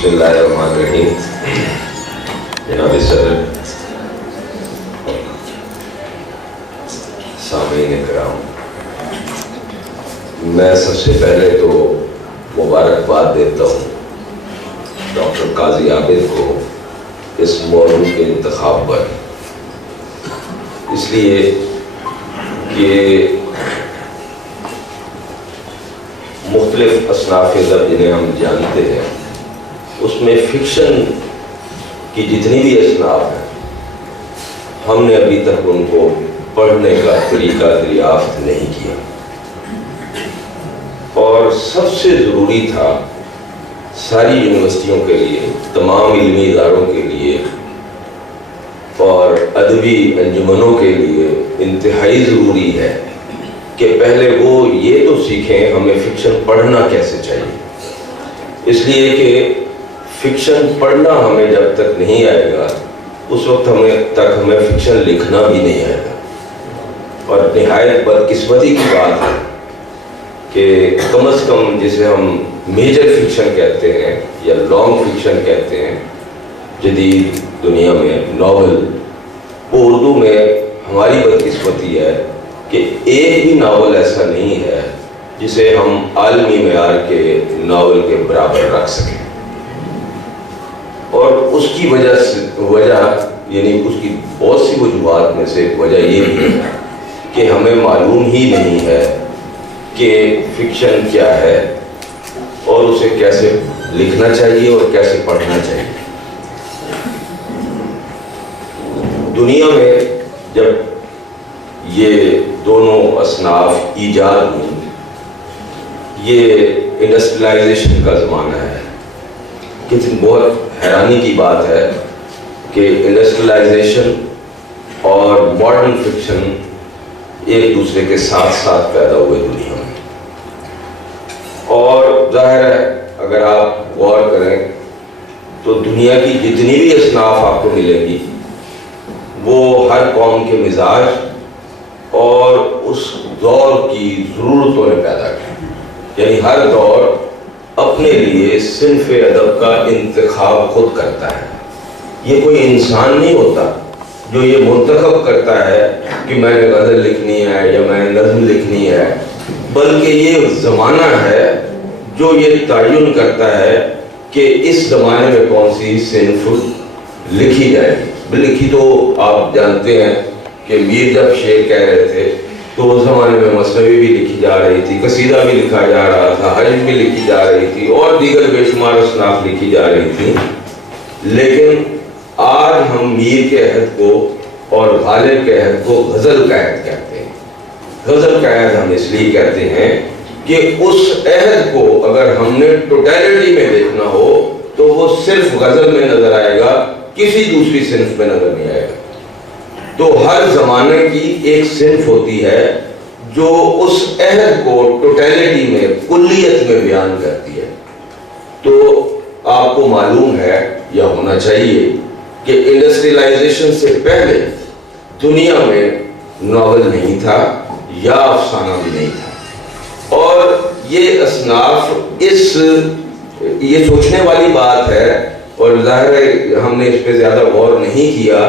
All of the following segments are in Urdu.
بسم اللہ الرحمن الرحیم. جناب صدر، سامعین کرام، میں سب سے پہلے تو مبارکباد دیتا ہوں ڈاکٹر قاضی عابد کو اس موضوع کے انتخاب پر، اس لیے کہ مختلف اصناف ادب جنہیں ہم جانتے ہیں اس میں فکشن کی جتنی بھی اصناف ہیں ہم نے ابھی تک ان کو پڑھنے کا طریقہ دریافت نہیں کیا، اور سب سے ضروری تھا ساری یونیورسٹیوں کے لیے، تمام علمی اداروں کے لیے اور ادبی انجمنوں کے لیے انتہائی ضروری ہے کہ پہلے وہ یہ تو سیکھیں ہمیں فکشن پڑھنا کیسے چاہیے، اس لیے کہ فکشن پڑھنا ہمیں جب تک نہیں آئے گا اس وقت ہمیں فکشن لکھنا بھی نہیں آئے گا. اور نہایت بدقسمتی کی بات ہے کہ کم از کم جسے ہم میجر فکشن کہتے ہیں یا لانگ فکشن کہتے ہیں جدید دنیا میں، ناول، وہ اردو میں ہماری بدقسمتی ہے کہ ایک بھی ناول ایسا نہیں ہے جسے ہم عالمی معیار کے ناول کے برابر رکھ سکیں. اور اس کی وجہ یعنی اس کی بہت سی وجوہات میں سے ایک وجہ یہ بھی ہے کہ ہمیں معلوم ہی نہیں ہے کہ فکشن کیا ہے اور اسے کیسے لکھنا چاہیے اور کیسے پڑھنا چاہیے. دنیا میں جب یہ دونوں اصناف ایجاد ہوئی، یہ انڈسٹریلائزیشن کا زمانہ ہے. کتنی بہت حیرانی کی بات ہے کہ انڈسٹریلائزیشن اور ماڈرن فکشن ایک دوسرے کے ساتھ ساتھ پیدا ہوئے دنیا میں. اور ظاہر ہے اگر آپ غور کریں تو دنیا کی جتنی بھی اصناف آپ کو ملے گی وہ ہر قوم کے مزاج اور اس دور کی ضرورتوں نے پیدا کی. یعنی ہر دور اپنے لیے صنف ادب کا انتخاب خود کرتا ہے. یہ کوئی انسان نہیں ہوتا جو یہ منتخب کرتا ہے کہ میں نے غزل لکھنی ہے یا میں نے نظم لکھنی ہے، بلکہ یہ زمانہ ہے جو یہ تعین کرتا ہے کہ اس زمانے میں کون سی صنف لکھی جائے گی. لکھی تو آپ جانتے ہیں کہ میر جب شعر کہہ رہے تھے تو اس زمانے میں مثنوی بھی لکھی جا رہی تھی، قصیدہ بھی لکھا جا رہا تھا، حجم بھی لکھی جا رہی تھی اور دیگر بے شمار اصناف لکھی جا رہی تھی. لیکن آج ہم میر کے عہد کو اور غالب کے عہد کو غزل کا عہد کہتے ہیں. غزل کا عہد ہم اس لیے کہتے ہیں کہ اس عہد کو اگر ہم نے ٹوٹیلٹی میں دیکھنا ہو تو وہ صرف غزل میں نظر آئے گا، کسی دوسری صنف میں نظر نہیں آئے گا. تو ہر زمانے کی ایک صنف ہوتی ہے جو اس عہد کو ٹوٹیلٹی میں، کلیت میں بیان کرتی ہے. تو آپ کو معلوم ہے یا ہونا چاہیے کہ انڈسٹریلائزیشن سے پہلے دنیا میں ناول نہیں تھا یا افسانہ بھی نہیں تھا. اور یہ اصناف یہ سوچنے والی بات ہے، اور ظاہر ہے ہم نے اس پہ زیادہ غور نہیں کیا،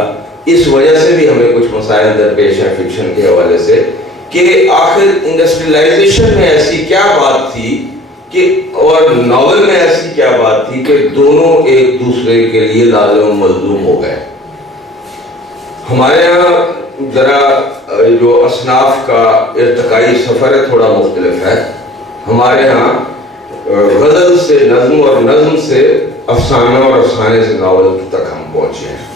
اس وجہ سے بھی ہمیں کچھ مسائل درپیش ہیں فکشن کے حوالے سے کہ آخر انڈسٹریلائزیشن میں ایسی کیا بات تھی کہ اور ناول میں ایسی کیا بات تھی کہ دونوں ایک دوسرے کے لیے لازم و ملزوم ہو گئے. ہمارے یہاں ذرا جو اصناف کا ارتقائی سفر ہے تھوڑا مختلف ہے. ہمارے ہاں غزل سے نظم اور نظم سے افسانہ اور افسانے سے ناول تک ہم پہنچے ہیں.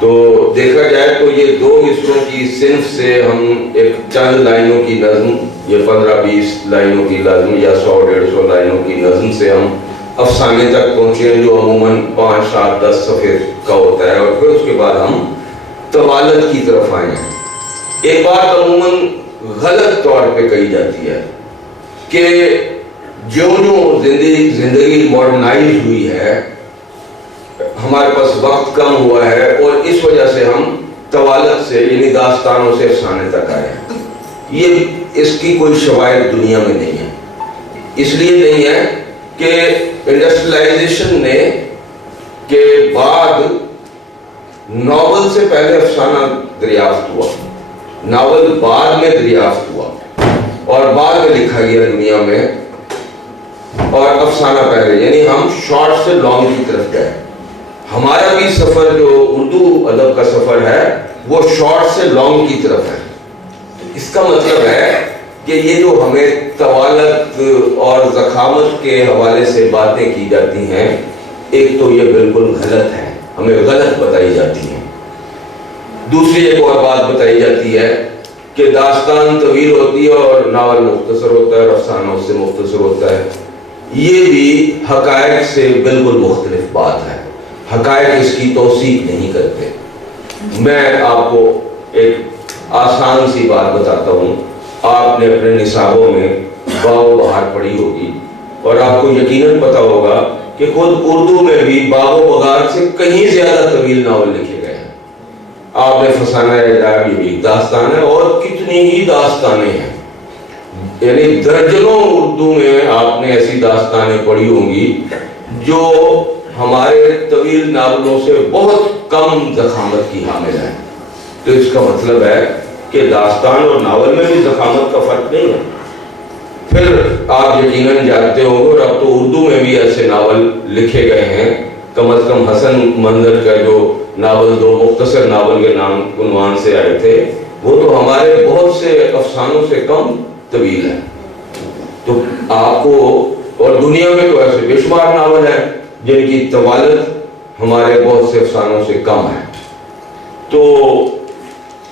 تو دیکھا جائے تو یہ دو حصوں کی صنف سے ہم ایک چند لائنوں کی نظم، یہ 15-20 لائنوں کی نظم یا 100-150 لائنوں کی نظم سے ہم افسانے تک پہنچے ہیں جو عموماً 5-7-10 صفحے کا ہوتا ہے. اور پھر اس کے بعد ہم طوالت کی طرف آئے ہیں. ایک بات عموماً غلط طور پہ کہی جاتی ہے کہ جو زندگی ماڈرنائز ہوئی ہے، ہمارے پاس وقت کم ہوا ہے اور اس وجہ سے ہم طوالت سے یعنی داستانوں سے افسانے تک آئے ہیں. یہ اس کی کوئی شواہد دنیا میں نہیں ہے. اس لیے نہیں ہے کہ انڈسٹریلائزیشن نے کے بعد ناول سے پہلے افسانہ دریافت ہوا، ناول بعد میں دریافت ہوا اور بعد میں لکھا گیا دنیا میں، اور افسانہ پہلے، یعنی ہم شارٹ سے لانگ کی طرف گئے۔ ہمارا بھی سفر جو اردو ادب کا سفر ہے وہ شارٹ سے لانگ کی طرف ہے۔ اس کا مطلب ہے کہ یہ جو ہمیں طوالت اور ضخامت کے حوالے سے باتیں کی جاتی ہیں، ایک تو یہ بالکل غلط ہے، ہمیں غلط بتائی جاتی ہیں۔ دوسری ایک اور بات بتائی جاتی ہے کہ داستان طویل ہوتی ہے اور ناول مختصر ہوتا ہے اور افسانہ اس سے مختصر ہوتا ہے۔ یہ بھی حقائق سے بالکل مختلف بات ہے، حقائق اس کی توثیق نہیں کرتے۔ میں آپ کو ایک آسان سی بات بتاتا ہوں، آپ نے اپنے نصابوں میں باغ و بہار پڑھی ہوگی اور آپ کو یقیناً پتا ہوگا کہ خود اردو میں بھی باغ و بہار سے کہیں زیادہ طویل ناول لکھے گئے ہیں۔ آپ نے فسانہ عجائب، یہ بھی داستان ہے اور کتنی ہی داستانیں ہیں، یعنی درجنوں اردو میں آپ نے ایسی داستانیں پڑھی ہوں گی جو ہمارے طویل ناولوں سے بہت کم ضخامت کی حامل ہیں۔ تو اس کا مطلب ہے کہ داستان اور ناول میں بھی ضخامت کا فرق نہیں ہے۔ پھر آپ یقیناً جانتے ہوں گے، اور اب تو اردو میں بھی ایسے ناول لکھے گئے ہیں، کم از کم حسن منظر کا جو ناول دو مختصر ناول کے نام عنوان سے آئے تھے، وہ تو ہمارے بہت سے افسانوں سے کم طویل ہے۔ تو آپ کو، اور دنیا میں تو ایسے بے شمار ناول ہیں جن کی طوالت ہمارے بہت سے افسانوں سے کم ہے۔ تو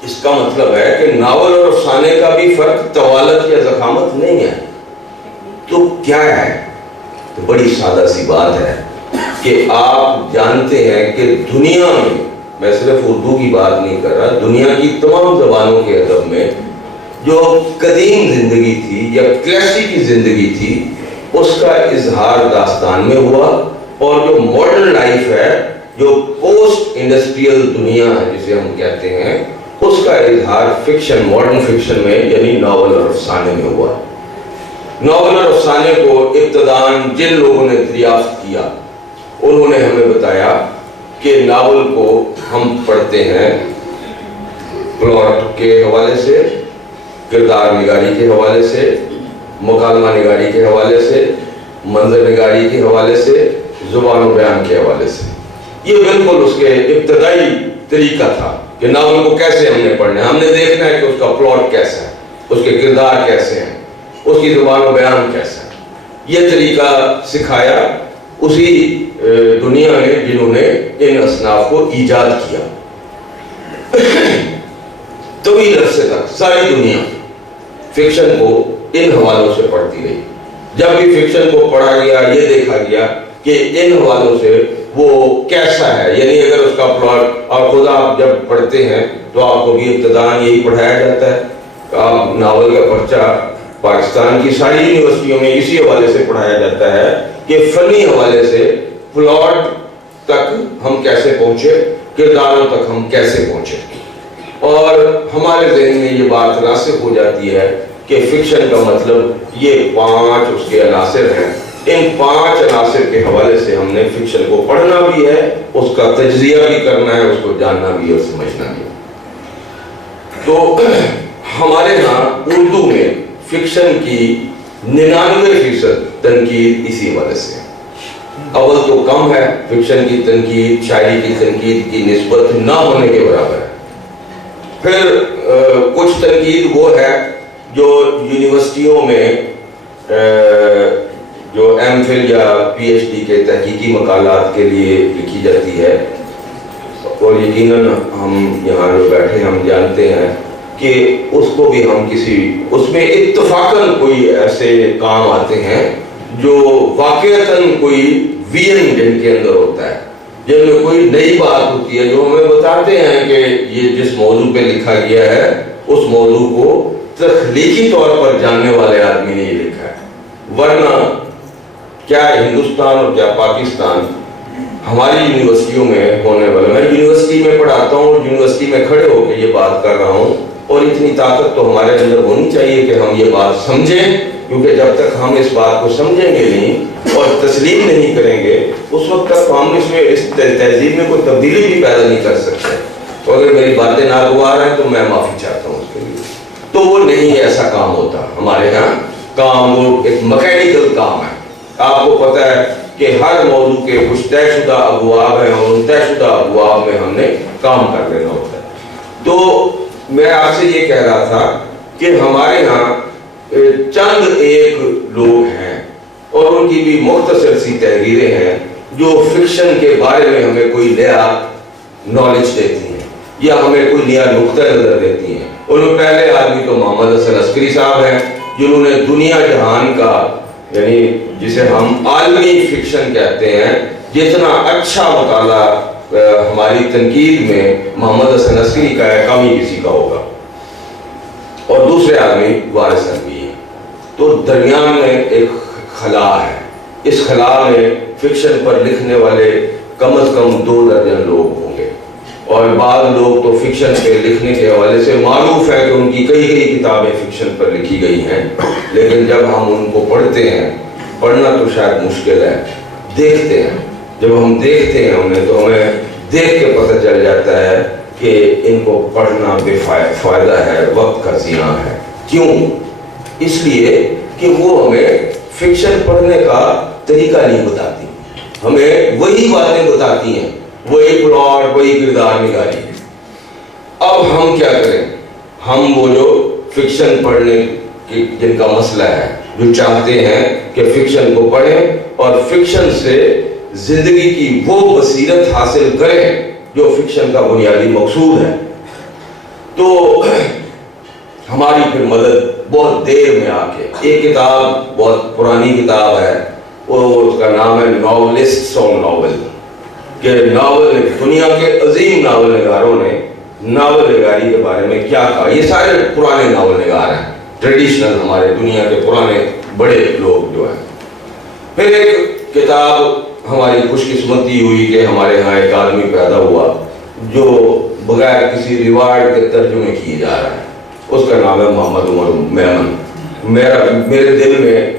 اس کا مطلب ہے کہ ناول اور افسانے کا بھی فرق طوالت یا ضخامت نہیں ہے۔ تو کیا ہے؟ تو بڑی سادہ سی بات ہے کہ آپ جانتے ہیں کہ دنیا میں صرف اردو کی بات نہیں کر رہا، دنیا کی تمام زبانوں کے ادب میں جو قدیم زندگی تھی یا کلاسیکی زندگی تھی، اس کا اظہار داستان میں ہوا، اور جو ماڈرن لائف ہے، جو پوسٹ انڈسٹریل دنیا ہے جسے ہم کہتے ہیں، اس کا اظہار فکشن، ماڈرن فکشن میں یعنی ناول اور افسانے میں ہوا۔ ناول اور افسانے کو ابتداً جن لوگوں نے دریافت کیا، انہوں نے ہمیں بتایا کہ ناول کو ہم پڑھتے ہیں پلاٹ کے حوالے سے، کردار نگاری کے حوالے سے، مکالمہ نگاری کے حوالے سے، منظر نگاری کے حوالے سے، زبان و بیان کے حوالے سے۔ یہ بالکل اس کے ابتدائی طریقہ تھا کہ ناول کو کیسے ہم نے پڑھنا ہے، ہم نے دیکھنا ہے کہ اس کا پلاٹ کیسا ہے، اس کے کردار کیسے ہیں، اس کی زبان و بیان کیسا ہے۔ یہ طریقہ سکھایا اسی دنیا نے جنہوں نے ان اصناف کو ایجاد کیا۔ طویل عرصے تک ساری دنیا فکشن کو ان حوالوں سے پڑھتی رہی۔ جب بھی فکشن کو پڑھا گیا، یہ دیکھا گیا کہ ان حوالوں سے وہ کیسا ہے، یعنی اگر اس کا پلاٹ، اور خود آپ جب پڑھتے ہیں تو آپ کو بھی ابتداً یہی پڑھایا جاتا ہے، آپ ناول کا پرچہ پاکستان کی ساری یونیورسٹیوں میں اسی حوالے سے پڑھایا جاتا ہے کہ فنی حوالے سے پلاٹ تک ہم کیسے پہنچے، کرداروں تک ہم کیسے پہنچے، اور ہمارے ذہن میں یہ بات راسخ ہو جاتی ہے کہ فکشن کا مطلب یہ 5 اس کے عناصر ہیں۔ ان 5 عناصر کے حوالے سے ہم نے فکشن کو پڑھنا بھی ہے، اس کا تجزیہ بھی کرنا ہے، اس کو جاننا بھی ہے اور سمجھنا بھی ہے۔ تو ہمارے ہاں اردو میں فکشن کی 99% تنقید اسی وجہ سے ہے۔ اول تو کم ہے، فکشن کی تنقید شاعری کی تنقید کی نسبت نہ ہونے کے برابر ہے۔ پھر کچھ تنقید وہ ہے جو یونیورسٹیوں میں جو ایم فل یا پی ایچ ڈی کے تحقیقی مقالات کے لیے لکھی جاتی ہے، اور یقیناً ہم یہاں جو بیٹھے ہم جانتے ہیں کہ اس کو بھی ہم اس میں اتفاقاً کوئی ایسے کام آتے ہیں جو واقعتاً کوئی وین جن کے اندر ہوتا ہے، جن میں کوئی نئی بات ہوتی ہے، جو ہمیں بتاتے ہیں کہ یہ جس موضوع پہ لکھا گیا ہے اس موضوع کو تخلیقی طور پر جاننے والے آدمی نے یہ لکھا ہے۔ ورنہ کیا ہندوستان اور کیا پاکستان ہماری یونیورسٹیوں میں ہونے والا، میں یونیورسٹی میں پڑھاتا ہوں اور یونیورسٹی میں کھڑے ہو کے یہ بات کر رہا ہوں، اور اتنی طاقت تو ہمارے اندر ہونی چاہیے کہ ہم یہ بات سمجھیں کیونکہ جب تک ہم اس بات کو سمجھیں گے نہیں اور تسلیم نہیں کریں گے اس وقت تک ہم اس تہذیب میں کوئی تبدیلی بھی پیدا نہیں کر سکتے. تو اگر میری باتیں ناگوار ہیں تو میں معافی چاہتا ہوں اس کے لیے. تو وہ نہیں ایسا کام ہوتا ہمارے یہاں. کام وہ ایک مکینیکل کام ہے. آپ کو پتہ ہے کہ ہر موضوع کے کچھ طے شدہ ابواب ہیں اور ان طے شدہ ابواب میں ہم نے کام کر لینا ہوتا ہے. تو میں آپ سے یہ کہہ رہا تھا کہ ہمارے یہاں چند ایک لوگ ہیں اور ان کی بھی مختصر سی تحریریں ہیں جو فکشن کے بارے میں ہمیں کوئی نیا نالج دیتی ہیں یا ہمیں کوئی نیا نقطہ نظر دیتی ہیں. ان میں پہلے آدمی تو محمد حسن عسکری صاحب ہیں جنہوں نے دنیا جہان کا یعنی جسے ہم عالمی فکشن کہتے ہیں جتنا اچھا مطالعہ ہماری تنقید میں محمد حسن عسکری کا ہے کم ہی کسی کا ہوگا. اور دوسرے آدمی وارث نبوی ہیں. تو درمیان میں ایک خلا ہے. اس خلا میں فکشن پر لکھنے والے کم از کم 2 درجن لوگ ہوں گے اور بعض لوگ تو فکشن پہ لکھنے کے حوالے سے معروف ہے کہ ان کی کئی کتابیں فکشن پر لکھی گئی ہیں. لیکن جب ہم ان کو پڑھتے ہیں, پڑھنا تو شاید مشکل ہے, دیکھتے ہیں, جب ہم دیکھتے ہیں انہیں تو ہمیں دیکھ کے پتہ چل جاتا ہے کہ ان کو پڑھنا بے فائدہ ہے, وقت کا ضیاع ہے. کیوں؟ اس لیے کہ وہ ہمیں فکشن پڑھنے کا طریقہ نہیں بتاتی, ہمیں وہی باتیں بتاتی ہیں, وہی پلاٹ, وہی کردار نگاری. اب ہم کیا کریں؟ ہم وہ جو فکشن پڑھنے کی جن کا مسئلہ ہے, جو چاہتے ہیں کہ فکشن کو پڑھیں اور فکشن سے زندگی کی وہ بصیرت حاصل کریں جو فکشن کا بنیادی مقصود ہے, تو ہماری پھر مدد بہت دیر میں آ کے ایک کتاب بہت پرانی کتاب ہے, وہ اس کا نام ہے ناولسٹس آن ناول, کہ ناول دنیا کے عظیم ناول نگاروں نے ناول نگاری کے بارے میں کیا کہا. یہ سارے پرانے ناول نگار ہیں, ٹریڈیشنل ہمارے دنیا کے پرانے بڑے لوگ جو ہیں. پھر ایک کتاب ہماری خوش قسمتی ہوئی کہ ہمارے ہاں ایک آدمی پیدا ہوا جو بغیر کسی ریوارڈ کے ترجمے کیے جا رہا ہے. اس کا نام ہے محمد عمر میمن. میرے دل میں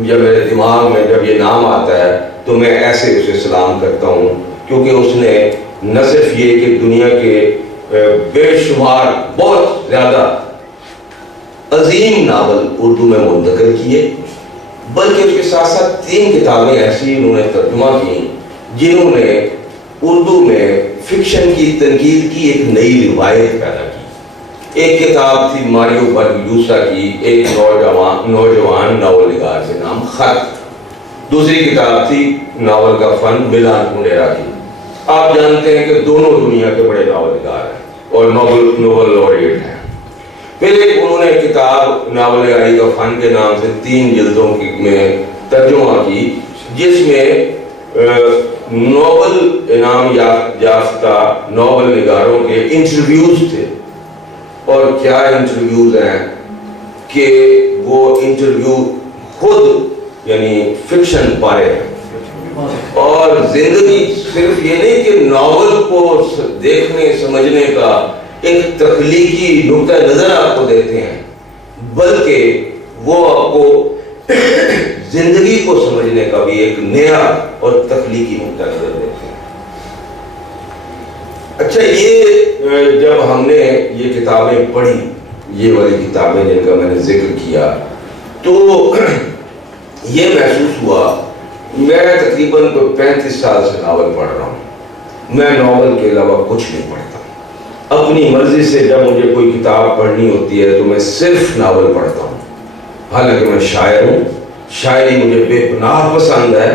یا میرے دماغ میں جب یہ نام آتا ہے تو میں ایسے اسے سلام کرتا ہوں, کیونکہ اس نے نہ صرف یہ کہ دنیا کے بے شمار بہت زیادہ عظیم ناول اردو میں منتقل کیے, بلکہ اس کے ساتھ ساتھ 3 کتابیں ایسی انہوں نے ترجمہ کی جنہوں نے اردو میں فکشن کی تنقید کی ایک نئی روایت پیدا کی. ایک کتاب تھی ماریو برگیوسا کی, ایک نوجوان ناول نگار سے نام خط. دوسری کتاب تھی ناول کا فن ملان کنڈیرا کی. آپ جانتے ہیں کہ دونوں دنیا کے بڑے ناول نگار ہیں اور نوبل laureate ہیں. پھر ایک انہوں نے کتاب ناول نگاری کا فن کے نام سے 3 جلدوں میں ترجمہ کی, جس میں نوبل انعام یافتہ ناول نگاروں کے انٹرویوز تھے. اور کیا انٹرویوز ہیں کہ وہ انٹرویو خود یعنی فکشن پارے ہیں اور زندگی صرف یہ نہیں کہ ناول کو دیکھنے سمجھنے کا ایک تخلیقی نقطہ نظر آپ کو دیتے ہیں, بلکہ وہ آپ کو زندگی کو سمجھنے کا بھی ایک نیا اور تخلیقی نقطہ نظر دیتے ہیں. اچھا, یہ جب ہم نے یہ کتابیں پڑھی, یہ والی کتابیں جن کا میں نے ذکر کیا, تو یہ محسوس ہوا میں تقریباً 35 سال سے ناول پڑھ رہا ہوں. میں ناول کے علاوہ کچھ نہیں پڑھتا. اپنی مرضی سے جب مجھے کوئی کتاب پڑھنی ہوتی ہے تو میں صرف ناول پڑھتا ہوں. حالانکہ میں شاعر ہوں, شاعری مجھے بے پناہ پسند ہے.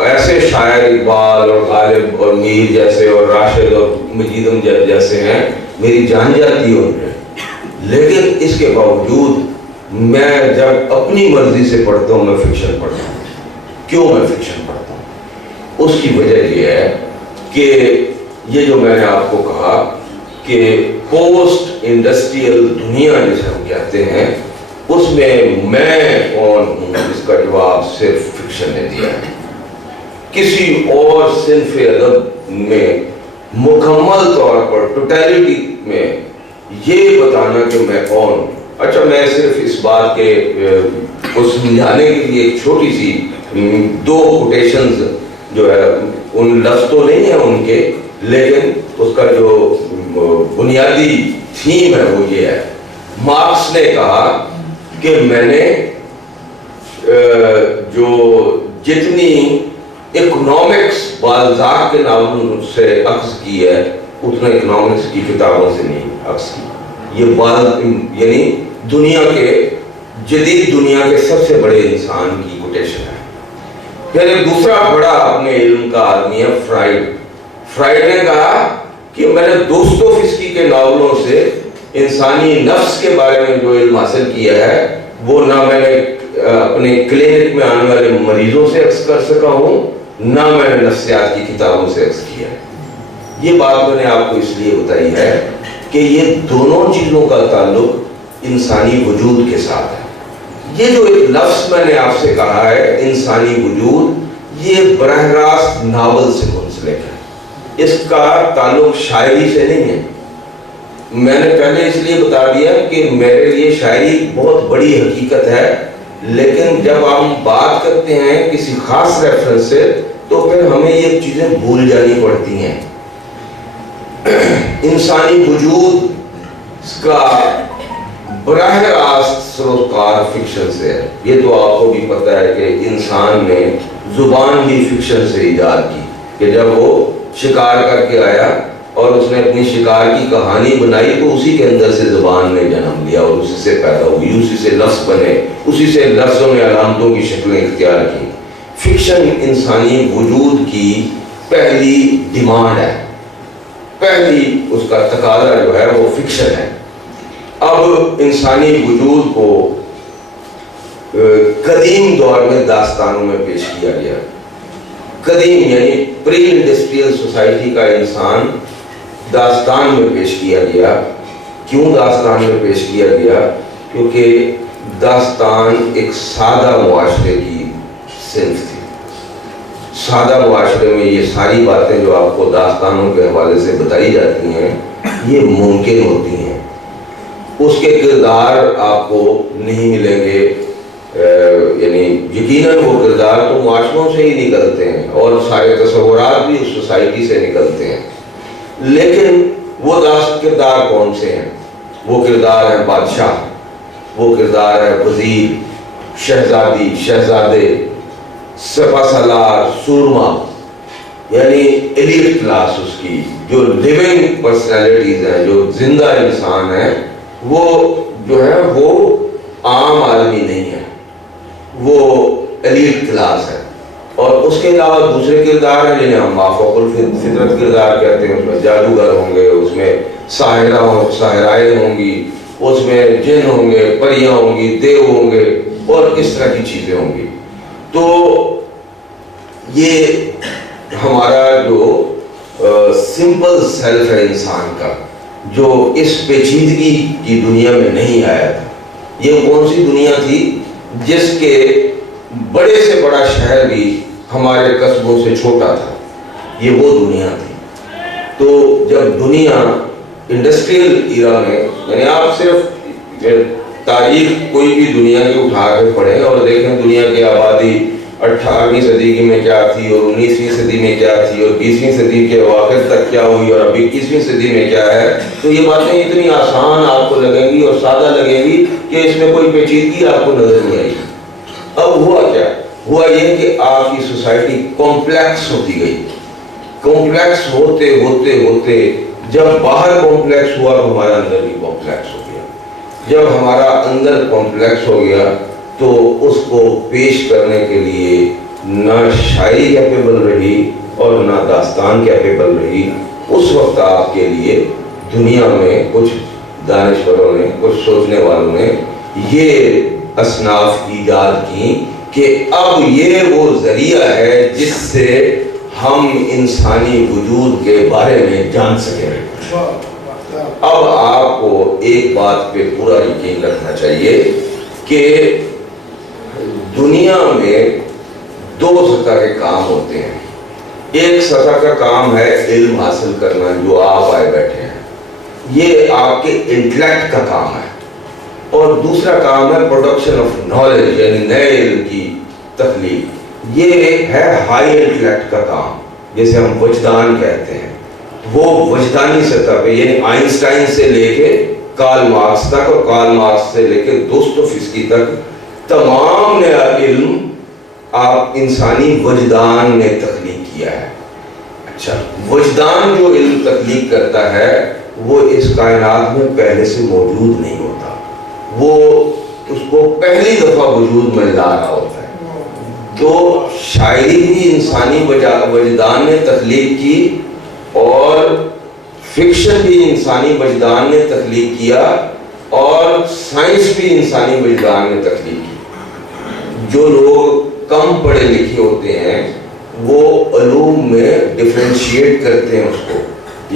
ایسے شاعر اقبال اور غالب اور میر جیسے اور راشد اور مجید امجد جیسے ہیں, میری جان جاتی ہے ان میں. لیکن اس کے باوجود میں جب اپنی مرضی سے پڑھتا ہوں میں فکشن پڑھتا ہوں. کیوں میں فکشن پڑھتا ہوں؟ اس کی وجہ یہ ہے کہ یہ جو میں نے آپ کو کہا کہ پوسٹ انڈسٹریل دنیا جسے ہم کہتے ہیں, اس میں کون ہوں اس کا جواب صرف فکشن نے دیا ہے. کسی اور صنف ادب میں مکمل طور پر ٹوٹیلٹی میں یہ بتانا کہ میں کون ہوں. اچھا, میں صرف اس بات کے کو سمجھانے کے لیے ایک چھوٹی سی 2 کوٹیشنز جو ہے، ان لفظ تو نہیں ہیں ان کے، لیکن اس کا جو بنیادی تھیم ہے وہ یہ ہے۔ مارکس نے کہا کہ میں نے جو جتنی اکنامکس بالزاک کے ناولوں سے اخذ کی ہے اتنا اکنامکس کی کتابوں سے نہیں اخذ کی۔ یہ یعنی دنیا کے جدید دنیا کے سب سے بڑے انسان کی کوٹیشن ہے۔ پھر ایک دوسرا بڑا اپنے علم کا آدمی ہے فرائڈ۔ فرائڈ نے کہا کہ میں نے دوستوفسکی کے ناولوں سے انسانی نفس کے بارے میں جو علم حاصل کیا ہے وہ نہ میں نے اپنے کلینک میں آنے والے مریضوں سے اخذ کر سکا ہوں، نہ میں نے نفسیات کی کتابوں سے اخذ کیا ہے۔ یہ بات میں نے آپ کو اس لیے بتائی ہے کہ یہ دونوں چیزوں کا تعلق انسانی وجود کے ساتھ ہے۔ یہ جو ایک لفظ میں نے آپ سے کہا ہے انسانی وجود، یہ براہ راست ناول سے منسلک ہے، اس کا تعلق شاعری سے نہیں ہے۔ میں نے پہلے اس لیے بتا دیا کہ میرے لیے شاعری بہت بڑی حقیقت ہے، لیکن جب ہم بات کرتے ہیں کسی خاص ریفرنس سے تو پھر ہمیں یہ چیزیں بھول جانی پڑتی ہیں۔ انسانی وجود کا براہ راست سروکار فکشن سے ہے۔ یہ تو آپ کو بھی پتہ ہے کہ انسان نے زبان بھی فکشن سے ایجاد کی، کہ جب وہ شکار کر کے آیا اور اس نے اپنی شکار کی کہانی بنائی تو اسی کے اندر سے زبان نے جنم لیا اور اسی سے پیدا ہوئی، اسی سے لفظ بنے، اسی سے لفظوں نے علامتوں کی شکلیں اختیار کی۔ فکشن انسانی وجود کی پہلی ڈیمانڈ ہے، پہلی اس کا تقاضا جو ہے وہ فکشن ہے۔ اب انسانی وجود کو قدیم دور میں داستانوں میں پیش کیا گیا۔ قدیم یعنی پری انڈسٹریل سوسائٹی کا انسان داستان میں پیش کیا گیا۔ کیوں داستان میں پیش کیا گیا؟ کیونکہ داستان ایک سادہ معاشرے کی صنف تھی۔ سادہ معاشرے میں یہ ساری باتیں جو آپ کو داستانوں کے حوالے سے بتائی جاتی ہیں یہ ممکن ہوتی ہیں۔ اس کے کردار آپ کو نہیں ملیں گے، یعنی یقیناً وہ کردار تو معاشروں سے ہی نکلتے ہیں اور سارے تصورات بھی اس سوسائٹی سے نکلتے ہیں، لیکن وہ کردار کون سے ہیں؟ وہ کردار ہے بادشاہ، وہ کردار ہے وزیر، شہزادی، شہزادے، سپہ سالار، سورما، یعنی ایلیٹ کلاس اس کی جو لیونگ پرسنالٹیز ہیں، جو زندہ انسان ہیں، وہ جو ہے وہ عام آدمی نہیں ہے، وہ ایلیٹ کلاس ہے۔ اور اس کے علاوہ دوسرے کردار ہیں جنہیں ہم مافوق الفطرت کردار کہتے ہیں۔ اس میں جادوگر ہوں گے، اس میں ساحرائیں ہوں گی، اس میں جن ہوں گے، پریاں ہوں گی، دیو ہوں گے اور اس طرح کی چیزیں ہوں گی۔ تو یہ ہمارا جو سمپل سیلف ہے انسان کا، جو اس پیچیدگی کی دنیا میں نہیں آیا تھا۔ یہ کون سی دنیا تھی؟ جس کے بڑے سے بڑا شہر بھی ہمارے قصبوں سے چھوٹا تھا، یہ وہ دنیا تھی۔ تو جب دنیا انڈسٹریل ایرا میں، یعنی آپ صرف تاریخ کوئی بھی دنیا کی اٹھا کے پڑھیں اور دیکھیں دنیا کی آبادی 18ویں صدی میں کیا تھی اور 19ویں صدی میں کیا تھی اور 20ویں صدی کے اواخر تک کیا ہوئی اور اب 21ویں صدی میں کیا ہے، تو یہ باتیں اتنی آسان آپ کو لگیں گی اور سادہ لگیں گی کہ اس میں کوئی پیچیدگی آپ کو نظر نہیں آئے گی۔ اب ہوا کیا؟ ہوا یہ کہ آپ کی سوسائٹی کمپلیکس ہوتی گئی۔ کمپلیکس ہوتے ہوتے ہوتے جب باہر کمپلیکس ہوا تو ہمارا اندر بھی کمپلیکس ہو گیا۔ جب ہمارا اندر کمپلیکس ہو گیا تو اس کو پیش کرنے کے لیے نہ شاعری کیپیبل رہی اور نہ داستان کیپیبل رہی۔ اس وقت آپ کے لیے دنیا میں کچھ دانشوروں نے، کچھ سوچنے والوں نے یہ اصناف ایجاد کی کہ اب یہ وہ ذریعہ ہے جس سے ہم انسانی وجود کے بارے میں جان سکیں۔ اب آپ کو ایک بات پہ پورا یقین رکھنا چاہیے کہ دنیا میں 2 سطح کے کام ہوتے ہیں۔ ایک سطح کا کام ہے علم حاصل کرنا، جو آپ آئے بیٹھے ہیں، یہ آپ کے انٹلیکٹ کا کام ہے۔ اور دوسرا کام ہے پروڈکشن آف نالج، یعنی نئے علم کی تخلیق. یہ ہے ہائی انٹلیکٹ کا کام، جیسے ہم وجدان کہتے ہیں. وہ وجدانی سطح پہ، یعنی آئنسٹائن سے لے کے کارل مارکس تک، اور کارل مارکس سے لے کے دوستویفسکی تک تمام نیا علم آپ انسانی وجدان نے تخلیق کیا ہے. اچھا، وجدان جو علم تخلیق کرتا ہے وہ اس کائنات میں پہلے سے موجود نہیں ہوتا، وہ اس کو پہلی دفعہ وجود میں لا رہا ہوتا ہے. تو شاعری بھی انسانی وجدان نے تخلیق کی، اور فکشن بھی انسانی وجدان نے تخلیق کیا، اور سائنس بھی انسانی وجدان نے تخلیق کی. جو لوگ کم پڑھے لکھے ہوتے ہیں وہ علوم میں ڈفرینشیٹ کرتے ہیں اس کو،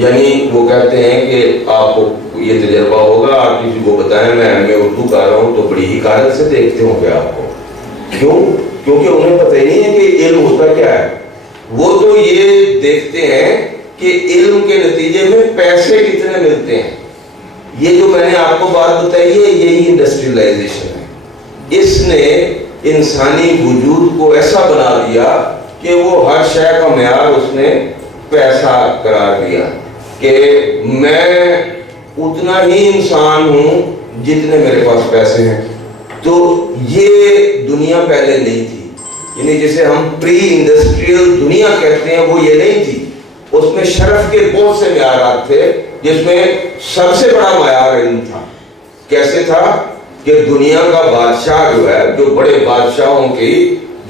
یعنی وہ کہتے ہیں کہ آپ کو یہ تجربہ ہوگا، آپ کسی کو بتائیں میں اردو کر رہا ہوں تو بڑی حکایت سے دیکھتے ہوں گے آپ کو. کیوں؟ کیونکہ انہیں پتہ ہی نہیں ہے کہ علم ہوتا کیا ہے. وہ تو یہ دیکھتے ہیں کہ علم کے نتیجے میں پیسے کتنے ملتے ہیں. یہ جو میں نے آپ کو بات بتائی ہے یہی انڈسٹریلائزیشن ہے. اس نے انسانی وجود کو ایسا بنا دیا کہ وہ ہر شے کا معیار اس نے پیسہ قرار دیا، کہ میں اتنا ہی انسان ہوں جتنے میرے پاس پیسے ہیں. تو یہ دنیا پہلے نہیں تھی، یعنی جسے ہم پری انڈسٹریل دنیا کہتے ہیں وہ یہ نہیں تھی. اس میں شرف کے بہت سے معیارات تھے، جس میں سب سے بڑا معیار علم تھا. کیسے تھا کہ دنیا کا بادشاہ جو ہے، جو بڑے بادشاہوں کی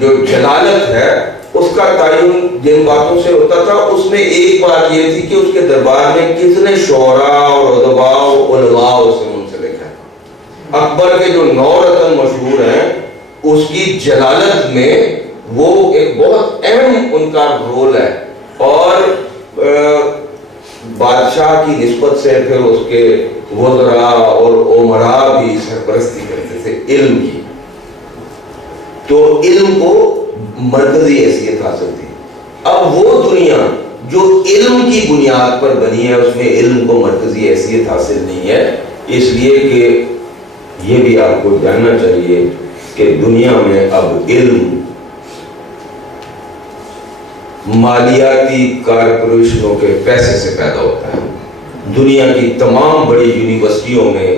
جو جلالت ہے، اس کا تعین جن باتوں سے ہوتا تھا، اس میں ایک بات یہ تھی کہ اس کے دربار میں کتنے شعراء اور ادباء اور علماء اس سے منسلک ہیں. اکبر کے جو 9 رتن مشہور ہیں، اس کی جلالت میں وہ ایک بہت اہم ان کا رول ہے. اور بادشاہ کی نسبت سے پھر اس کے وزراء اور امراء بھی سرپرستی کرتے تھے علم کی. تو علم کو مرکزی حیثیت حاصل تھی. اب وہ دنیا جو علم کی بنیاد پر بنی ہے، اس میں علم کو مرکزی حیثیت حاصل نہیں ہے. اس لیے کہ یہ بھی آپ کو جاننا چاہیے کہ دنیا میں اب علم مالیاتی کارپوریشنوں کے پیسے سے پیدا ہوتا ہے. دنیا کی تمام بڑی یونیورسٹیوں میں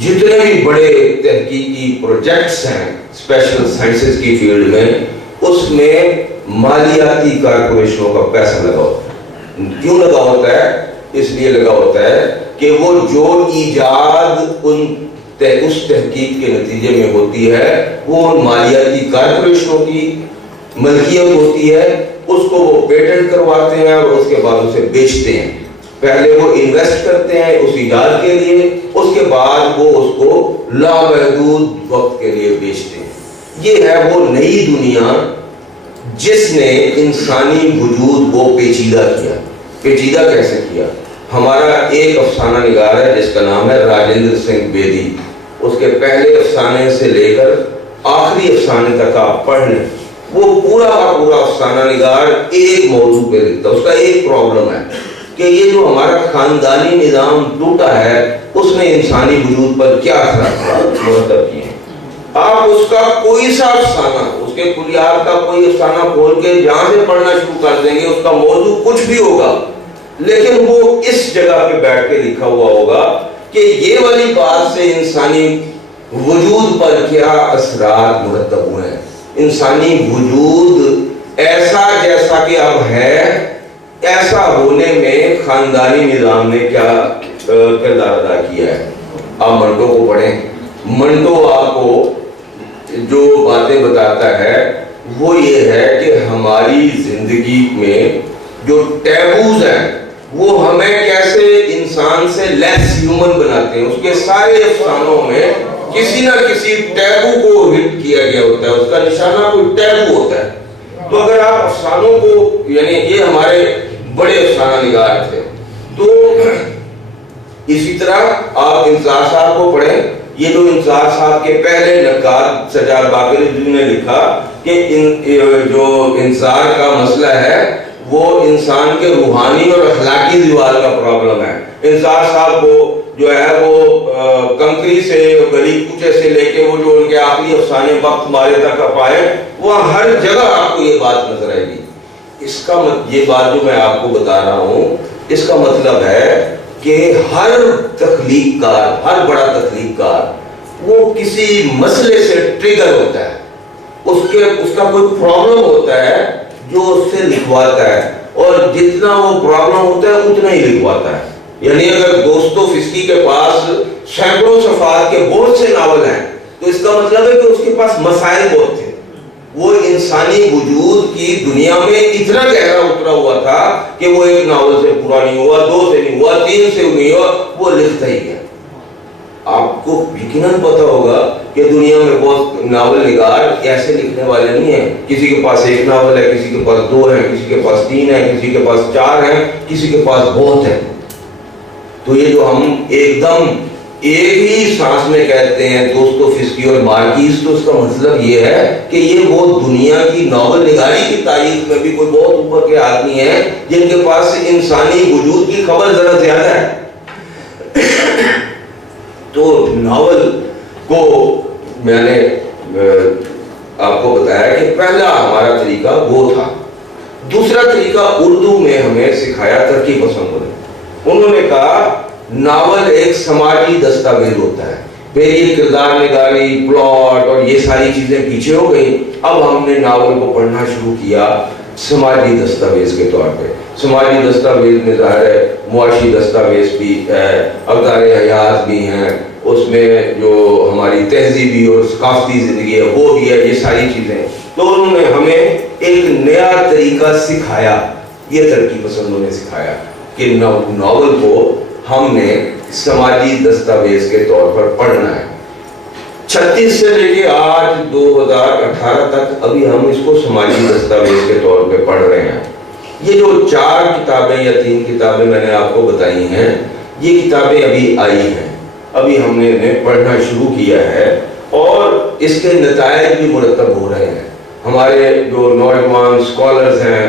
جتنے بھی بڑے تحقیقی پروجیکٹس ہیں اسپیشل سائنسز کی فیلڈ میں، اس میں مالیاتی کارپوریشنوں کا پیسہ لگا ہوتا ہے. کیوں لگا ہوتا ہے؟ اس لیے لگا ہوتا ہے کہ وہ جو ایجاد اس تحقیق کے نتیجے میں ہوتی ہے وہ مالیاتی کارپوریشنوں کی ملکیت ہوتی ہے. اس کو وہ پیٹنٹ کرواتے ہیں اور اس کے بعد اسے بیچتے ہیں. پہلے وہ انویسٹ کرتے ہیں اس ایجاد کے لیے، اس کے بعد وہ اس کو لامحدود وقت کے لیے بیچتے ہیں. یہ ہے وہ نئی دنیا جس نے انسانی وجود کو پیچیدہ کیا. پیچیدہ کیسے کیا؟ ہمارا ایک افسانہ نگار ہے جس کا نام ہے راجندر سنگھ بیدی. اس کے پہلے افسانے سے لے کر آخری افسانے تک آپ پڑھ لیں، وہ پورا کا پورا افسانہ نگار ایک موضوع پہ لکھتا ہے. اس کا ایک پرابلم ہے کہ یہ جو ہمارا خاندانی نظام ٹوٹا ہے، اس نے انسانی وجود پر کیا اثرات مرتب کیے ہیں. آپ اس کا کوئی سا افسانہ، اس کے کلیات کا کوئی افسانہ کھول کے جہاں سے پڑھنا شروع کر دیں گے، اس کا موضوع کچھ بھی ہوگا، لیکن وہ اس جگہ پہ بیٹھ کے لکھا ہوا ہوگا کہ یہ والی بات سے انسانی وجود پر کیا اثرات مرتب ہوئے ہیں. انسانی وجود ایسا جیسا کہ اب ہے، ایسا ہونے میں خاندانی نظام نے کیا کردار ادا کیا ہے. آپ منٹو کو پڑھیں. منٹو آپ کو جو باتیں بتاتا ہے وہ یہ ہے کہ ہماری زندگی میں جو ٹیبوز ہیں وہ ہمیں کیسے انسان سے لیس ہیومن بناتے ہیں. اس کے سارے افسانوں میں کسی نہ کسی ٹیبو کو ہٹ کیا گیا ہوتا ہے، اس کا نشانہ کوئی ٹیبو ہوتا ہے. تو اگر آپ افسانوں کو، یعنی یہ ہمارے بڑے افسانہ نگار تھے، تو اسی طرح آپ انصار صاحب کو پڑھیں. یہ جو انصار صاحب کے پہلے نقاد سجاد باقری جی نے لکھا کہ جو انصار کا مسئلہ ہے وہ انسان کے روحانی اور اخلاقی زوال کا پرابلم ہے. انصار صاحب کو جو ہے وہ کنکری سے گلی کوچے سے لے کے وہ جو ان کے آخری افسانے وقت مارے تک پائے، وہاں ہر جگہ آپ کو یہ بات نظر آئے گی۔ اس کا یہ بات جو میں آپ کو بتا رہا ہوں، اس کا مطلب ہے کہ ہر تخلیق کار، ہر بڑا تخلیق کار وہ کسی مسئلے سے ٹریگر ہوتا ہے، اس کا کوئی پرابلم ہوتا ہے جو اس سے لکھواتا ہے، اور جتنا وہ پرابلم ہوتا ہے اتنا ہی لکھواتا ہے۔ یعنی اگر دوستویفسکی کے پاس سینکڑوں صفحات کے بہت سے ناول ہیں تو اس کا مطلب ہے کہ اس کے پاس مسائل بہت تھے، وہ انسانی وجود کی دنیا میں اتنا گہرا اترا ہوا تھا کہ وہ ایک ناول سے پورا نہیں ہوا، 2 سے نہیں ہوا، 3 سے نہیں ہوا، وہ لکھتا ہی گیا۔ آپ کو یقیناً پتا ہوگا کہ دنیا میں بہت ناول نگار ایسے لکھنے والے نہیں ہیں، کسی کے پاس 1 ناول ہے، کسی کے پاس 2 ہیں، کسی کے پاس 3 ہیں، کسی کے پاس 4 ہیں، کسی کے پاس بہت ہیں۔ تو یہ جو ہم ایک دم ایک ہی سانس میں کہتے ہیں دوستویفسکی اور مارکیز، تو اس کا مطلب یہ ہے کہ یہ وہ دنیا کی ناول نگاری کی تاریخ میں بھی کوئی بہت اوپر کے آدمی ہیں جن کے پاس انسانی وجود کی خبر ذرا زیادہ ہے۔ تو ناول کو میں نے آپ کو بتایا کہ پہلا ہمارا طریقہ وہ تھا۔ دوسرا طریقہ اردو میں ہمیں سکھایا ترقی پسندوں نے۔ انہوں نے کہا ناول ایک سماجی دستاویز ہوتا ہے۔ پھر یہ کردار نگاری، پلاٹ اور یہ ساری چیزیں پیچھے ہو گئی، اب ہم نے ناول کو پڑھنا شروع کیا سماجی دستاویز کے طور پہ۔ سماجی دستاویز میں ظاہر ہے معاشی دستاویز بھی ہے، اقدار حیات بھی ہیں، اس میں جو ہماری تہذیبی اور ثقافتی زندگی ہے وہ بھی ہے، یہ ساری چیزیں۔ تو انہوں نے ہمیں ایک نیا طریقہ سکھایا، یہ ترقی پسندوں نے سکھایا کہ ناول کو ہم نے سماجی دستاویز کے طور پر پڑھنا ہے۔ 36 سے لے کے آج 2018 تک ابھی ہم اس کو سماجی دستاویز کے طور پہ پڑھ رہے ہیں۔ یہ جو 4 کتابیں یا 3 کتابیں میں نے آپ کو بتائی ہیں، یہ کتابیں ابھی آئی ہیں، ابھی ہم نے انہیں پڑھنا شروع کیا ہے، اور اس کے نتائج بھی مرتب ہو رہے ہیں۔ ہمارے جو نوجوان اسکالرز ہیں،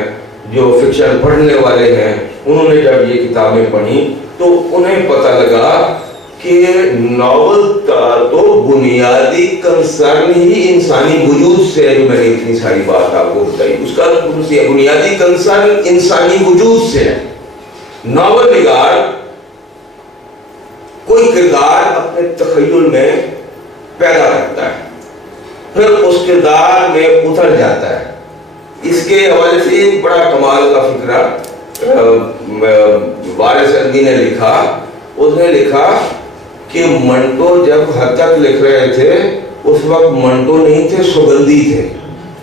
جو فکشن پڑھنے والے ہیں، انہوں نے جب یہ کتابیں پڑھی تو انہیں پتہ لگا کہ ناول کا تو بنیادی کنسرن ہی انسانی وجود سے ہے، جو میں نے اتنی ساری بات آپ کو بتائی، اس کا بنیادی کنسرن انسانی وجود سے ہے۔ ناول نگار کوئی کردار اپنے تخیل میں پیدا کرتا ہے، پھر اس کردار میں اتر جاتا ہے۔ اس کے حوالے سے ایک بڑا کمال کا فکرہ وارث الدین نے لکھا۔ اس نے لکھا کہ منٹو جب حد تک لکھ رہے تھے اس وقت منٹو نہیں تھے، سگندھی تھے۔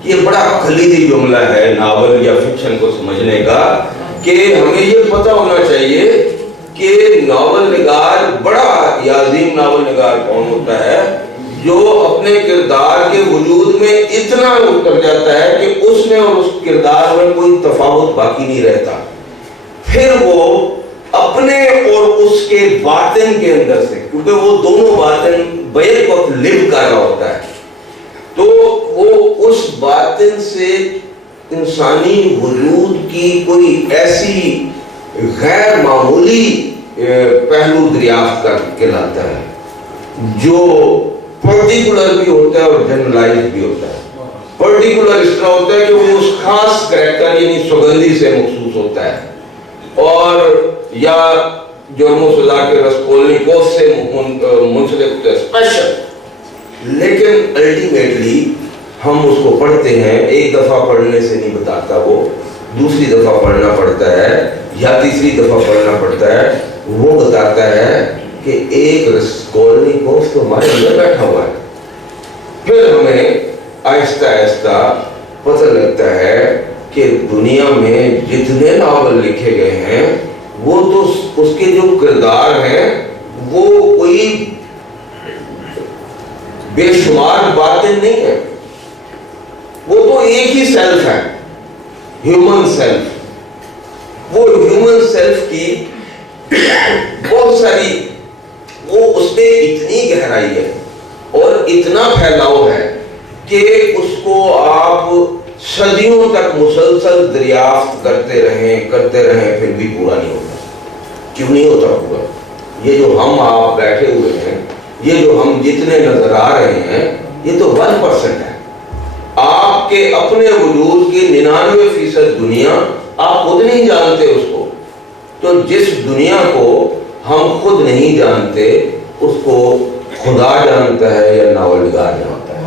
یہ بڑا کلیدی جملہ ہے ناول یا فکشن کو سمجھنے کا، کہ ہمیں یہ پتہ ہونا چاہیے کہ ناول نگار، بڑا یا عظیم ناول نگار کون ہوتا ہے جو اپنے کردار کے وجود میں اتنا اتر جاتا ہے کہ اس میں اور اس کردار میں کوئی تفاوت باقی نہیں رہتا، پھر وہ اپنے اور اس کے باطن کے اندر سے، کیونکہ وہ دونوں باطن بیک وقت لیو کر رہا ہوتا ہے، تو وہ اس باطن سے انسانی وجود کی کوئی ایسی غیر معمولی پہلو دریافت کر کے لاتا ہے جو پرٹیکولر بھی ہوتا ہے اور جنرلائز بھی ہوتا ہے۔ پرٹیکولر اس طرح ہوتا ہے کہ وہ اس خاص کریکٹر یعنی سگندھی سے مخصوص ہوتا ہے، اور یا جرم و سزا کے رسکولنیکوف سے منسلک ہوتا ہے، اسپیشل۔ لیکن الٹیمیٹلی ہم اس کو پڑھتے ہیں، ایک دفعہ پڑھنے سے نہیں بتاتا، وہ دوسری دفعہ پڑھنا پڑتا ہے یا تیسری دفعہ پڑھنا پڑتا ہے، وہ بتاتا ہے کہ ایک رسکولنیکوف تو ہمارے اندر بیٹھا ہوا ہے۔ پھر ہمیں آہستہ آہستہ پتہ لگتا ہے کہ دنیا میں جتنے ناول لکھے گئے ہیں وہ تو اس کے جو کردار ہیں وہ کوئی بے شمار باطن نہیں ہے، وہ تو ایک ہی سیلف ہے، ہیومن سیلف۔ وہ ہیومن سیلف کی بہت ساری، وہ اس میں اتنی گہرائی ہے اور اتنا پھیلاؤ ہے کہ اس کو آپ صدیوں تک مسلسل دریافت کرتے رہیں پھر بھی پورا نہیں ہوتا۔ کیوں نہیں ہوتا پورا؟ یہ جو ہم آپ بیٹھے ہوئے ہیں، یہ جو ہم جتنے نظر آ رہے ہیں، یہ تو 1% ہے۔ آپ کے اپنے وجود کی 99% دنیا آپ خود نہیں جانتے اس کو۔ تو جس دنیا کو ہم خود نہیں جانتے اس کو خدا جانتا ہے یا ناول نگار جانتا ہے۔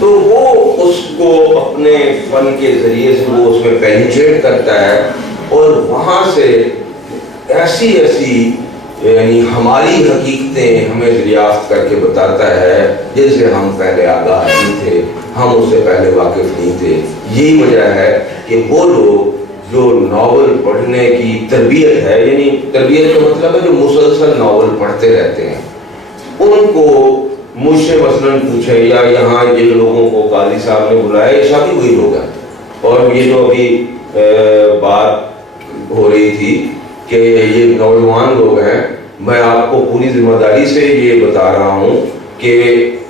تو وہ اس کو اپنے فن کے ذریعے سے وہ اس میں پینیٹریٹ کرتا ہے اور وہاں سے ایسی ایسی یعنی ہماری حقیقتیں ہمیں دریافت کر کے بتاتا ہے جن سے ہم پہلے آگاہ نہیں تھے، ہم اس سے پہلے واقف نہیں تھے۔ یہی وجہ ہے کہ وہ لوگ جو ناول پڑھنے کی تربیت ہے، یعنی تربیت کا مطلب ہے جو مسلسل ناول پڑھتے رہتے ہیں، ان کو مجھ سے مثلاً پوچھیں یا یہاں جن لوگوں کو قاضی صاحب نے بلایا یہ سبھی وہی لوگ ہیں۔ اور یہ جو ابھی بات ہو رہی تھی کہ یہ نوجوان لوگ ہیں، میں آپ کو پوری ذمہ داری سے یہ بتا رہا ہوں کہ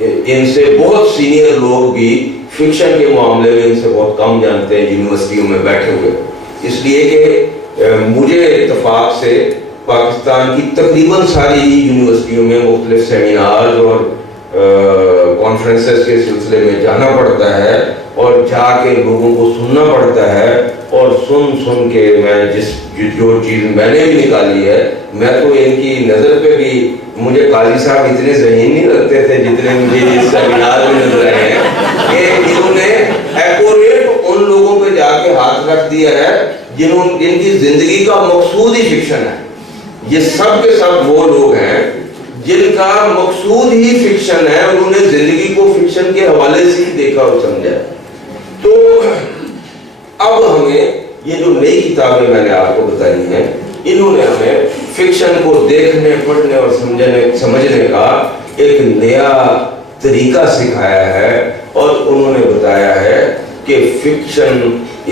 ان سے بہت سینئر لوگ بھی فکشن کے معاملے میں ان سے بہت کم جانتے ہیں یونیورسٹیوں میں بیٹھے ہوئے، اس لیے کہ مجھے اتفاق سے پاکستان کی تقریباً ساری یونیورسٹیوں میں مختلف سیمینارز اور کانفرنسز کے سلسلے میں جانا پڑتا ہے اور جا کے لوگوں کو سننا پڑتا ہے، اور سن کے میں جو چیز میں نے بھی نکالی ہے، میں تو ان کی نظر پہ بھی مجھے قاضی صاحب اتنے ذہین نہیں لگتے تھے جتنے مجھے اس سیمینار میں نظر آئے ہیں کہ انہوں نے ایکوریٹ ان لوگوں پہ جا کے ہاتھ رکھ دیا ہے جن کی زندگی کا مقصود ہی فکشن ہے۔ یہ سب کے سب وہ لوگ ہیں جن کا مقصود ہی فکشن ہے، انہوں نے زندگی کو فکشن کے حوالے سے ہی دیکھا اور سمجھا۔ تو اب ہمیں یہ جو نئی کتابیں میں نے آپ کو بتائی ہیں، انہوں نے ہمیں فکشن کو دیکھنے، پڑھنے اور سمجھنے کا ایک نیا طریقہ سکھایا ہے، اور انہوں نے بتایا ہے کہ فکشن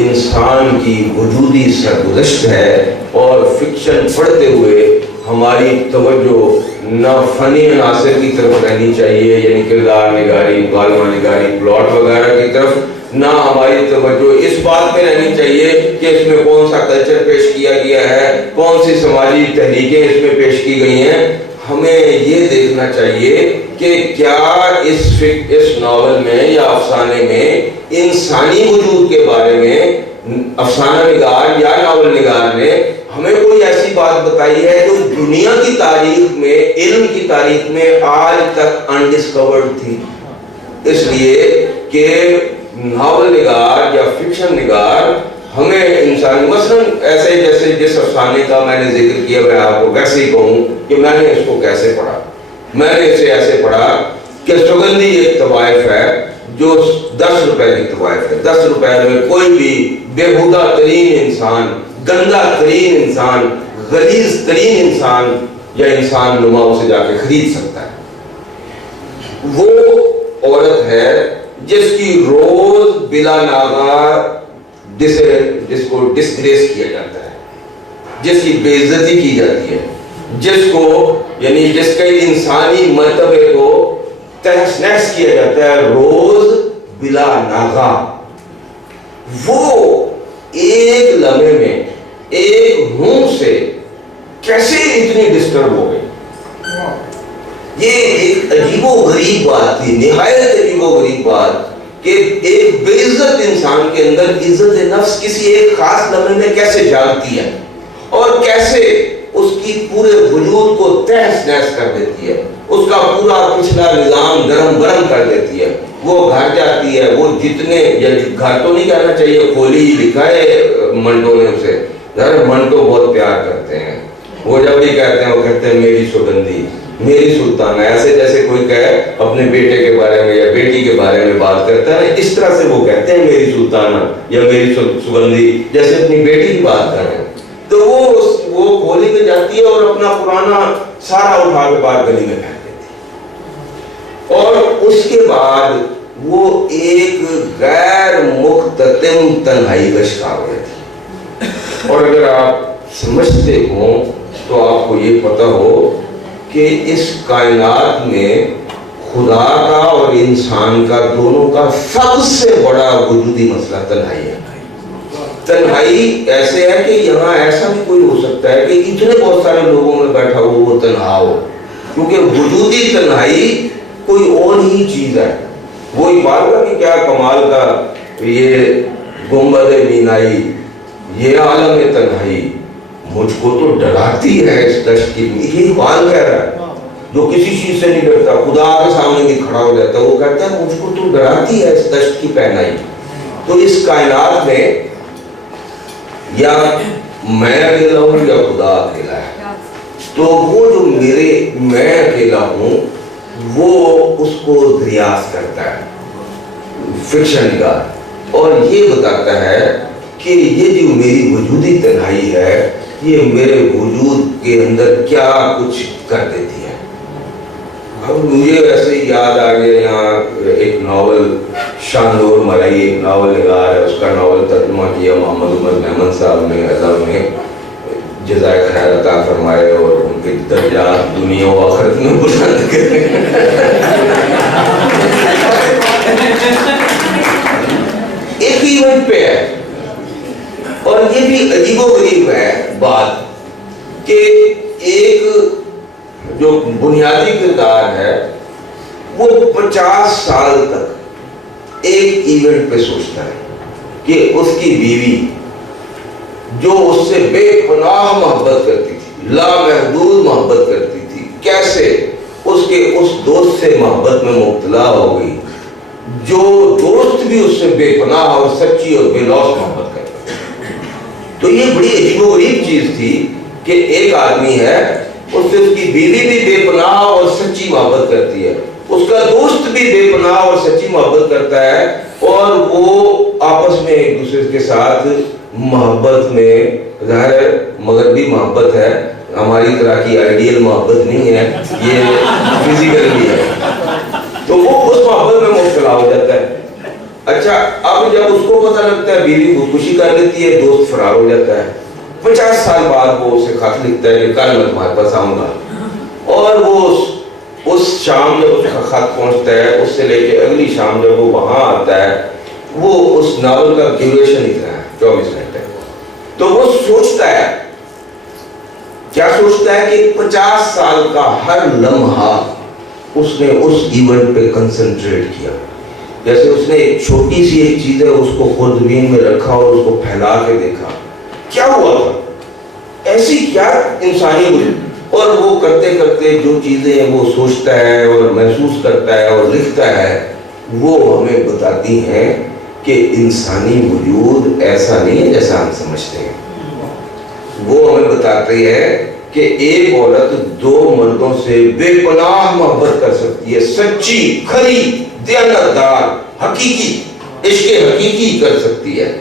انسان کی وجودی سرگزشت ہے، اور فکشن پڑھتے ہوئے ہماری توجہ نہ فنی عناصر کی طرف رہنی چاہیے، یعنی کردار نگاری، مکالمہ نگاری، پلاٹ وغیرہ کی طرف، نہ ہماری توجہ اس بات پہ رہنی چاہیے کہ اس میں کون سا کلچر پیش کیا گیا ہے، کون سی سماجی تحریکیں اس میں پیش کی گئی ہیں۔ ہمیں یہ دیکھنا چاہیے کہ کیا اس ناول میں یا افسانے میں انسانی وجود کے بارے میں افسانہ نگار یا ناول نگار نے ہمیں کوئی ایسی بات بتائی ہے جو دنیا کی تاریخ میں، علم کی تاریخ میں آج تک انڈسکورڈ تھی۔ اس لیے کہ ناول نگار یا فکشن نگار ہمیں انسانی مثلاً ایسے جیسے جس افسانے کا میں نے ذکر کیا، میں آپ کو ویسے ہی کہوں کہ میں نے اس کو کیسے پڑھا۔ میں نے اسے ایسے پڑھا کہ سگندھی ایک طوائف ہے جو 10 روپے کی طوائف ہے۔ 10 روپے میں کوئی بھی بےہودہ ترین انسان، گندا ترین انسان، غلیظ ترین انسان یا انسان نما اسے جا کے خرید سکتا ہے۔ وہ عورت ہے جس کی روز بلا ناغہ جس کو ڈسگریس کیا جاتا ہے، جس کی بے عزتی کی جاتی ہے، جس کو یعنی جس کے انسانی مرتبے کو تہس نہس کیا جاتا ہے روز بلا ناغہ، وہ ایک لمحے میں ایک ہوں سے کیسے اتنی ڈسٹرب ہو گئی۔ یہ ایک عجیب و غریب بات تھی، نہایت عجیب و غریب بات کہ ایک بے عزت انسان کے اندر عزت نفس کسی ایک خاص لمحے میں کیسے جاگتی ہے اور کیسے اس کی پورے وجود کو تہس نہس کر دیتی ہے، اس کا پورا پچھلا نظام درم برم کر دیتی ہے۔ وہ گھر جاتی ہے، وہ جتنے گھر تو نہیں کہنا چاہیے، کھولی لکھا ہے منٹو نے اسے، منٹو بہت پیار کرتے ہیں، وہ جب بھی کہتے ہیں وہ کہتے ہیں میری سگندھی، میری سلطانہ، ایسے جیسے کوئی کہے اپنے بیٹے کے بارے میں یا بیٹی کے بارے میں بات کرتا ہے، اس طرح سے وہ کہتے ہیں میری سلطانہ یا میری سگندھی، جیسے اپنی بیٹی کی بات کر رہے ہیں۔ تو وہ کھولی میں جاتی ہے اور اپنا پرانا سارا اٹھا کے باہر گلی میں پھینک دیتی ہے، اور اس کے بعد وہ ایک غیر مختتم تنہائی کا شکار ہو جاتی ہے۔ اور اگر آپ سمجھتے ہوں تو آپ کو یہ پتہ ہو کہ اس کائنات میں خدا کا اور انسان کا دونوں کا سب سے بڑا وجودی مسئلہ تنہائی ہے. تنہائی ایسے ہے کہ یہاں ایسا بھی کوئی ہو سکتا ہے کہ اتنے بہت سارے لوگوں میں بیٹھا ہو وہ تنہا ہو، کیونکہ وجودی تنہائی کوئی اور ہی چیز ہے. وہ اقبال کا کہ کیا کمال کا یہ گنبد بینائی، یہ عالم تنہائی مجھ کو تو ڈراتی ہے اس دشت کی. یہ اقبال کہہ رہا ہے جو کسی چیز سے نہیں ڈرتا، خدا کے سامنے بھی کھڑا ہو جاتا ہے، وہ کہتا ہے مجھ کو تو ڈراتی ہے اس دشت کی پہنائی. تو اس کائنات میں یا میں اکیلا ہوں یا خدا اکیلا ہے. تو وہ جو میں اکیلا ہوں وہ اس کو دریافت کرتا ہے فکشن کا، اور یہ بتاتا ہے کہ یہ جو میری وجودی تنہائی ہے یہ میرے وجود کے اندر کیا کچھ کر دیتی ہے. اب مجھے ویسے ہی یاد آ گیا، یہاں ایک ناول شاندور مرائی ایک ناول نگار ہے، اس کا ناول ترجمہ کیا محمد عمر میمن صاحب نے. اللہ نے جزائے خیر عطا فرمائے اور ان کے درجات دنیا و آخرت میں بلند کرے. ایک ایونٹ پہ ہے، اور یہ بھی عجیب و غریب ہے بات کہ ایک جو بنیادی کردار ہے وہ 50 سال تک ایک ایونٹ پہ سوچتا ہے کہ اس کی بیوی جو اس سے بے پناہ محبت کرتی تھی، لامحدود محبت کرتی تھی، کیسے اس کے اس دوست سے محبت میں مبتلا ہو گئی جو دوست بھی اس سے بے پناہ اور سچی اور بے لوث محبت کرتا ہے. تو یہ بڑی عجیب و غریب چیز تھی کہ ایک آدمی ہے، اس سے اس کی بیوی بھی بے پناہ اور سچی محبت کرتی ہے، اس کا دوست بھی بے پناہ اور سچی محبت کرتا ہے، اور وہ آپس میں ایک دوسرے کے ساتھ محبت میں، ظاہر مغربی محبت ہے، ہماری طرح کی آئیڈیل محبت نہیں ہے، یہ فزیکل بھی ہے. تو وہ اس محبت میں مبتلا ہو جاتا ہے. اچھا اب جب اس کو پتہ لگتا ہے بیوی خودکشی کر لیتی ہے، دوست فرار ہو جاتا ہے. 50 سال بعد وہ اسے خط لکھتا ہے کہ کل میں تمہارے پاس آؤں گا، اور وہ اس شام جب اس کا خط پہنچتا ہے، اس سے لے کے اگلی شام جب وہ وہاں آتا ہے، وہ اس ناول کا ڈیوریشن اتنا ہے 24 گھنٹے. تو وہ سوچتا ہے، کیا سوچتا ہے کہ 50 سال کا ہر لمحہ اس نے اس ایونٹ پہ کنسنٹریٹ کیا. جیسے اس نے ایک چھوٹی سی ایک چیز ہے اس کو خوردبین میں رکھا اور اس کو پھیلا کے دیکھا کیا ہوا تھا، ایسی کیا انسانی ہوئی. اور وہ کرتے کرتے جو چیزیں وہ سوچتا ہے اور محسوس کرتا ہے اور لکھتا ہے، وہ ہمیں بتاتی ہیں کہ انسانی وجود ایسا نہیں ہے جیسا ہم سمجھتے ہیں. وہ ہمیں بتاتی ہے کہ ایک عورت 2 مردوں سے بے پناہ محبت کر سکتی ہے، سچی، کھری، دیانتدار، حقیقی، عشق حقیقی کر سکتی ہے.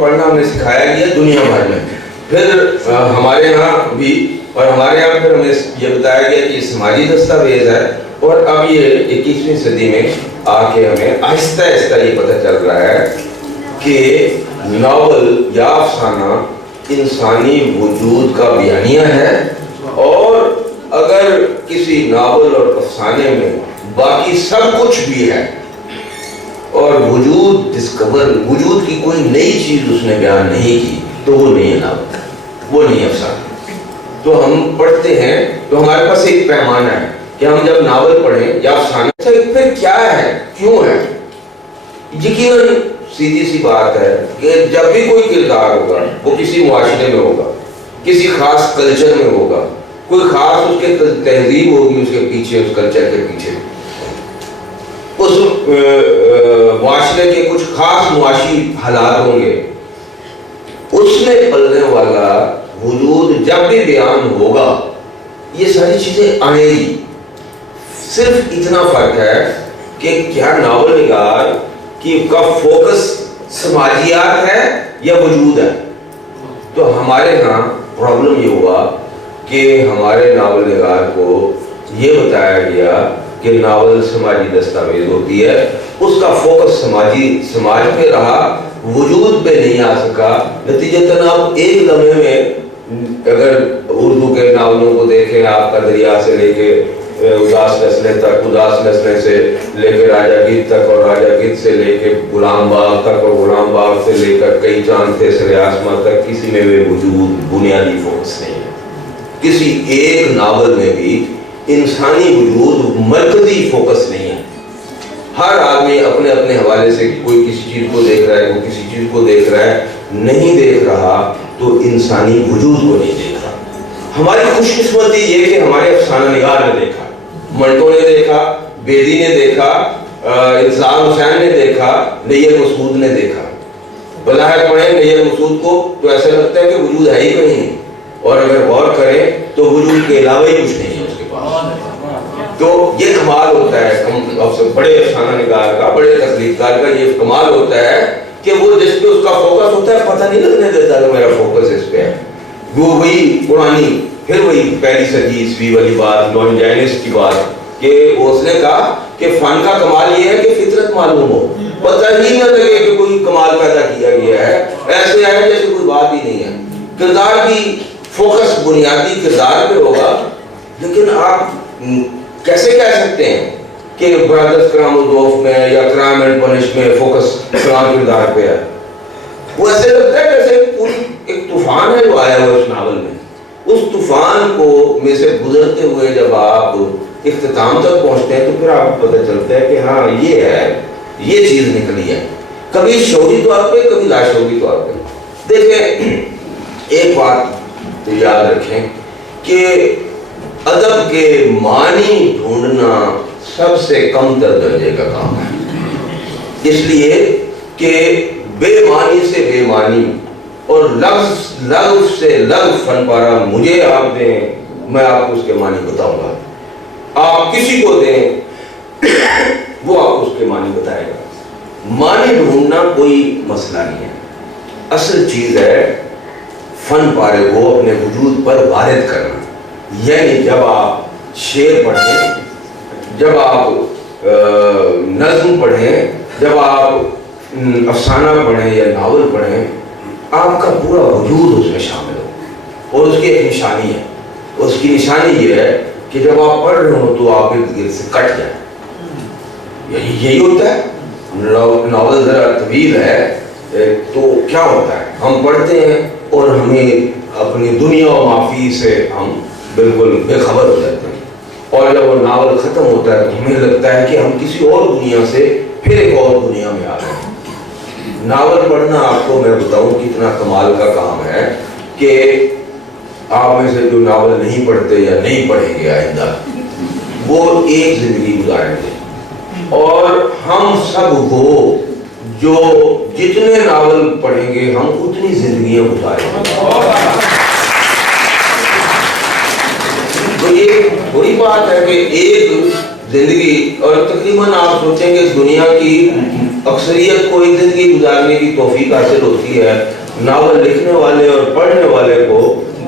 پڑھنا ہمیں سکھایا گیا دنیا بھر میں، پھر ہمارے ہاں بھی، اور ہمارے یہاں پھر ہمیں یہ بتایا گیا کہ یہ سماجی دستاویز ہے. اور اب یہ 21ویں صدی میں آ کے ہمیں آہستہ آہستہ یہ پتہ چل رہا ہے کہ ناول یا افسانہ انسانی وجود کا بیانیہ ہے، اور اگر کسی ناول اور افسانے میں باقی سب کچھ بھی ہے اور وجود کی کوئی نئی چیز اس نے بیان نہیں کی، تو وہ نہیں ہے ناول، وہ نہیں ہے افسانہ. تو ہم پڑھتے ہیں تو ہمارے پاس ایک پیمانہ ہے کہ ہم جب ناول پڑھیں یا افسانہ پھر کیا ہے، کیوں ہے. یقیناً سیدھی سی بات ہے کہ جب بھی کوئی کردار ہوگا وہ کسی معاشرے میں ہوگا، کسی خاص کلچر میں ہوگا، کوئی خاص اس کے تہذیب ہوگی اس کے پیچھے، اس کلچر کے پیچھے، اس معاشرے کے کچھ خاص معاشی حالات ہوں گے. اس میں پلنے والا وجود جب بھی بیان ہوگا یہ ساری چیزیں آئیں گی. صرف اتنا فرق ہے کہ کیا ناول نگار کا فوکس سماجیات ہے یا وجود ہے. تو ہمارے ہاں پرابلم یہ ہوا کہ ہمارے ناول نگار کو یہ بتایا گیا کہ ناول سماجی دستاویز ہوتی ہے، اس کا فوکس سماج پہ رہا، وجود پہ نہیں آ سکا۔ نتیجتاً آپ ایک لمحے میں اگر اردو کے ناولوں کو دیکھیں، آپ کا دریا سے لے کے اداس نسلیں تک، اداس نسلیں سے لے کے راجہ گیت تک، اور راجہ گیت سے لے کے غلام باغ تک، اور غلام باغ سے لے کر کئی چاند تھے سر آسماں تک، کسی میں بھی وجود بنیادی فوکس نہیں ہے۔ کسی ایک ناول میں بھی انسانی وجود مرکزی فوکس نہیں ہے۔ ہر آدمی اپنے اپنے حوالے سے، کوئی کسی چیز کو دیکھ رہا ہے، کوئی کسی چیز کو دیکھ رہا ہے، نہیں دیکھ رہا تو انسانی وجود کو نہیں دیکھ رہا۔ ہماری خوش قسمتی یہ کہ ہمارے افسانہ نگار نے دیکھا، منٹو نے دیکھا، بیدی نے دیکھا، انتظار حسین نے دیکھا، نیر مسعود نے دیکھا۔ بظاہر پڑھیں نیر مسعود کو تو ایسا لگتا ہے کہ وجود ہے ہی کہیں، اور اگر غور کریں تو وجود کے علاوہ ہی کچھ نہیں ہے اس کے پاس۔ تو یہ کمال ہوتا ہے بڑے افسانہ نگار کا، بڑے تخلیق کار کا، یہ کمال ہوتا ہے کہ وہ جس پہ اس کا فوکس ہوتا ہے پتہ نہیں لگنے دیتا کہ میرا فوکس اس پہ ہے۔ وہ وہی پرانی، پھر وہی پہلی صدی عیسوی والی بات، لونجینس کی بات، کہ اس نے کہا کہ فن کا کمال یہ ہے کہ فطرت معلوم ہو، پتہ ہی نہ لگے کہ کوئی کمال پیدا کیا گیا ہے، ایسے ہے جیسے کوئی بات ہی نہیں ہے۔ کردار بھی فوکس بنیادی کردار پہ ہوگا، لیکن آپ کیسے کہہ سکتے ہیں کہ برادرز کرامازوف میں یا کرائم اینڈ پنش میں فوکس فلاں کردار پہ ہے؟ وہ ایسے لگتا ہے جیسے ایک طوفان ہے جو آیا ہوا اس ناول میں، اس طوفان کو میں سے گزرتے ہوئے جب آپ اختتام تک پہنچتے ہیں تو پھر آپ کو پتہ چلتا ہے کہ ہاں یہ ہے، یہ چیز نکلی ہے، کبھی شعوری طور پہ، کبھی لاشعوری طور پہ۔ دیکھیں ایک بات تو یاد رکھیں کہ ادب کے معنی ڈھونڈنا سب سے کم تر درجے کا کام ہے، اس لیے کہ بے معنی سے بے معنی اور لفظ سے لفظ فن پارا مجھے آپ دیں، میں آپ کو اس کے معنی بتاؤں گا، آپ کسی کو دیں وہ آپ کو اس کے معنی بتائے گا۔ معنی ڈھونڈنا کوئی مسئلہ نہیں ہے، اصل چیز ہے فن پارے کو اپنے وجود پر وارد کرنا۔ یعنی جب آپ شعر پڑھیں، جب آپ نظم پڑھیں، جب آپ افسانہ پڑھیں یا ناول پڑھیں، آپ کا پورا وجود اس میں شامل ہو، اور اس کی ایک نشانی ہے، اس کی نشانی یہ ہے کہ جب آپ پڑھ رہے ہو تو آپ ارد گرد سے کٹ جائیں۔ یہی ہوتا ہے، ناول ذرا طویل ہے تو کیا ہوتا ہے، ہم پڑھتے ہیں اور ہمیں اپنی دنیا و معافی سے ہم بالکل بے خبر ہو جاتے ہیں، اور جب وہ ناول ختم ہوتا ہے تو ہمیں لگتا ہے کہ ہم کسی اور دنیا سے پھر ایک اور دنیا میں آ گئے ہیں۔ ناول پڑھنا آپ کو میں بتاؤں کتنا کمال کا کام ہے کہ آپ میں سے جو ناول نہیں پڑھتے یا نہیں پڑھیں گے آئندہ، وہ ایک زندگی گزاریں گے، اور ہم سب کو جو جتنے ناول پڑھیں گے ہم اتنی زندگیاں گزاریں گے۔ تو یہ بری بات ہے کہ ایک زندگی، اور تقریباً آپ سوچیں کہ دنیا کی اکثریت کو ایک زندگی گزارنے کی توفیق حاصل ہوتی ہے، ناول لکھنے والے اور پڑھنے والے کو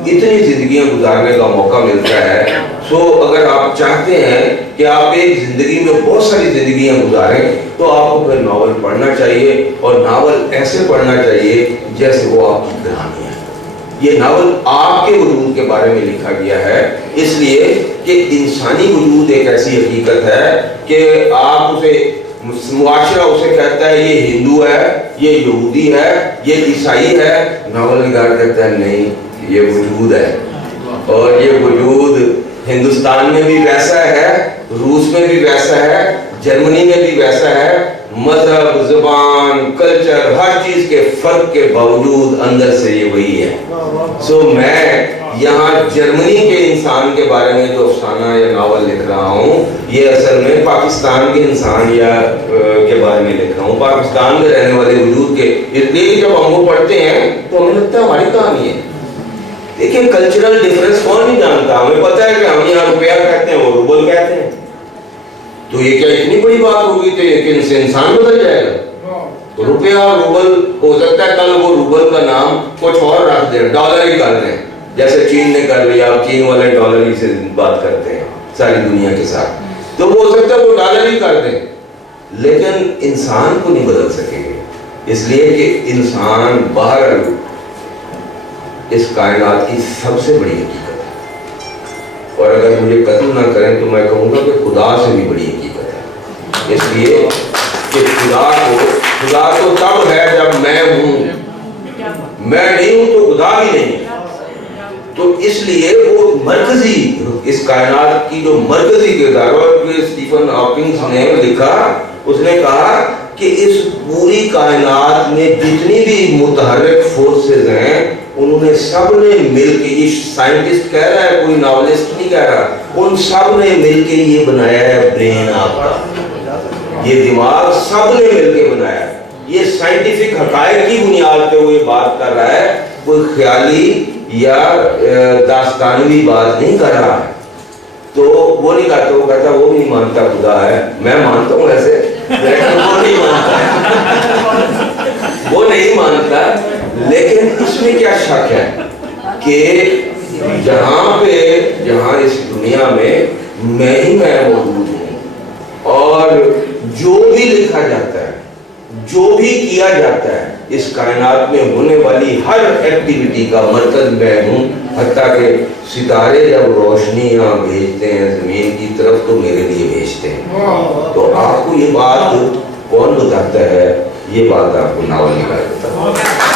اتنی زندگیاں گزارنے کا موقع ملتا ہے۔ سو اگر آپ چاہتے ہیں کہ آپ ایک زندگی میں بہت ساری زندگیاں گزاریں تو آپ کو پھر ناول پڑھنا چاہیے، اور ناول ایسے پڑھنا چاہیے جیسے وہ آپ کی کہانی ہے۔ یہ ناول آپ کے وجود کے بارے میں لکھا گیا ہے، اس لیے کہ انسانی وجود ایک ایسی حقیقت ہے کہ آپ اسے، معاشرہ اسے کہتا ہے یہ ہندو ہے، یہ یہودی ہے، یہ عیسائی ہے، ناول نگار کہتا ہے نہیں یہ وجود ہے، اور یہ وجود ہندوستان میں بھی ویسا ہے، روس میں بھی ویسا ہے، جرمنی میں بھی ویسا ہے، مذہب، زبان، کلچر، ہر چیز کے فرق کے باوجود اندر سے یہ وہی ہے۔ سو میں یہاں جرمنی کے انسان کے بارے میں جو افسانہ یا ناول لکھ رہا ہوں، یہ اصل میں پاکستان کے انسان یا کے بارے میں لکھ رہا ہوں، پاکستان میں رہنے والے وجود کے، اس لیے جب ہم وہ پڑھتے ہیں تو ہمیں لگتا ہے ہماری کہانی ہے۔ دیکھیں کلچرل ڈیفرنس کون نہیں جانتا، ہمیں پتہ ہے کہ ہم یہاں روپیہ کہتے ہیں، وہ روبل کہتے ہیں، تو یہ کیا اتنی بڑی بات ہوگی کہ انسان بدل جائے گا؟ تو روپیہ اور روبل، ہو سکتا ہے کل وہ روبل کا نام کچھ اور رکھ دیں، ڈالر ہی کر دیں، جیسے چین نے کر لیا، چین والے ڈالر ہی سے بات کرتے ہیں ساری دنیا کے ساتھ۔ تو وہ ہو سکتا ہے وہ ڈالر ہی کر دیں، لیکن انسان کو نہیں بدل سکیں گے، اس لیے کہ انسان باہر اس کائنات کی سب سے بڑی حقیقت ہے، اور اگر مجھے قتل نہ کریں تو میں کہوں گا کہ خدا سے بھی بڑی حقیقت ہے، اس لیے کہ خدا تو تب ہے جب میں ہوں، میں نہیں ہوں تو خدا بھی نہیں ہے۔ تو اس لیے وہ مرکزی اس کائنات کی جو مرکزی کردار، اور اسٹیفن ہاکنگ نے لکھا، اس نے کہا کہ اس پوری کائنات میں جتنی بھی متحرک فورسز ہیں انہوں نے سب نے مل کے، یہ سائنٹسٹ کہہ رہا ہے، کوئی ناولسٹ نہیں کہہ رہا، ان سب نے مل کے یہ بنایا ہے برین آپ کا، یہ دماغ سب نے مل کے بنایا ہے، یہ سائنٹیفک حقائق کی بنیاد پہ وہ یہ بات کر رہا ہے، کوئی خیالی یا داستانوی بات نہیں کر رہا ہے۔ تو وہ نہیں کہتا، وہ کہتا وہ بھی نہیں مانتا خدا ہے، میں مانتا ہوں ایسے، لیکن وہ نہیں مانتا وہ نہیں مانتا، لیکن اس میں کیا شک ہے کہ جہاں اس دنیا میں ہی میں موجود ہوں، اور جو بھی لکھا جاتا ہے، جو بھی کیا جاتا ہے، اس کائنات میں ہونے والی ہر ایکٹیویٹی کا مرکز میں ہوں، حتیٰ کہ ستارے جب روشنیاں بھیجتے ہیں زمین کی طرف تو میرے لیے بھیجتے ہیں۔ تو آپ کو یہ بات کون بتاتا ہے؟ یہ بات آپ کو ناول نگار بتاتا ہے۔